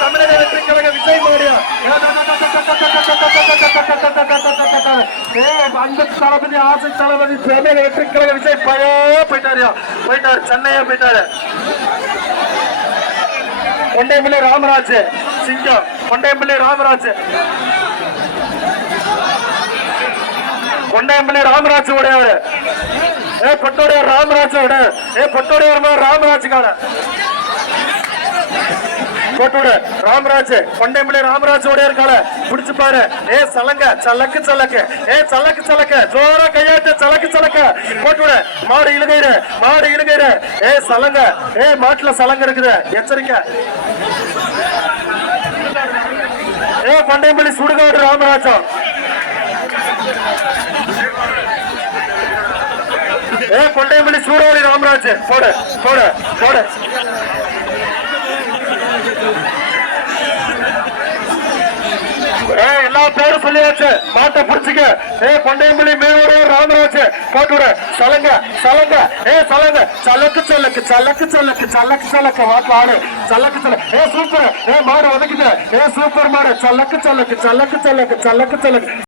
தமிழக வெற்றி கழக விஜய் மாடியா அன்பு தளபதி ஆசை தளபதி தமிழக வெற்றி கழக விஜய் பய போயிட்டாரியா போயிட்டாரு சென்னையா போயிட்டாரு கொண்டைப்பள்ளி ராமராஜ் சிங்கம் கொண்டைப்பள்ளி ராமராஜ் கொண்டையம்பள்ளி ராமராஜ் உடையவர் ஏ பொட்டோடையார் ராமராஜ் உடைய ஏ பொட்டோடையார் ராமராஜ் கால கோட்டூர் ராமராஜ் கொண்டைமலை ராமராஜ் ஓட இருக்கால புடிச்சு பாரு. ஏ சலங்க சலக்கு சலக்கு. ஏ சலக்கு சலக்கு. ஜோரா கையாட்டு சலக்கு சலக்கு. கோட்டூர் மாடு இழுகைரு மாடு இழுகைரு ஏ சலங்க. ஏ மாட்டுல சலங்க இருக்குது. எச்சரிக்கை. ஏ கொண்டையம்பள்ளி சுடுகாடு ராமராஜம் ஏ கொண்டையம்பள்ளி சூறாவளி ராமராஜ். போடு போடு போடு. எல்லா பேரும் சொல்லியாச்சு. மாட்டை புடிச்சுக்க. ஏ கொண்டையம்பள்ளி மேலோட ராமராஜ். போட்டு சலங்க சலங்க. ஏ சலங்க. சலக்கு சலக்கு சலக்கு சலக்கு சலக்கு சலக்கு. மாட்டு ஆடு. சலக்கு சல ஏ சூப்பர். ஏ மாடு உதைக்குது ஏ சூப்பர் மாடு. சலக்கு சலக்கு சலக்கு சலக்கு சலக்கு சலக்கு.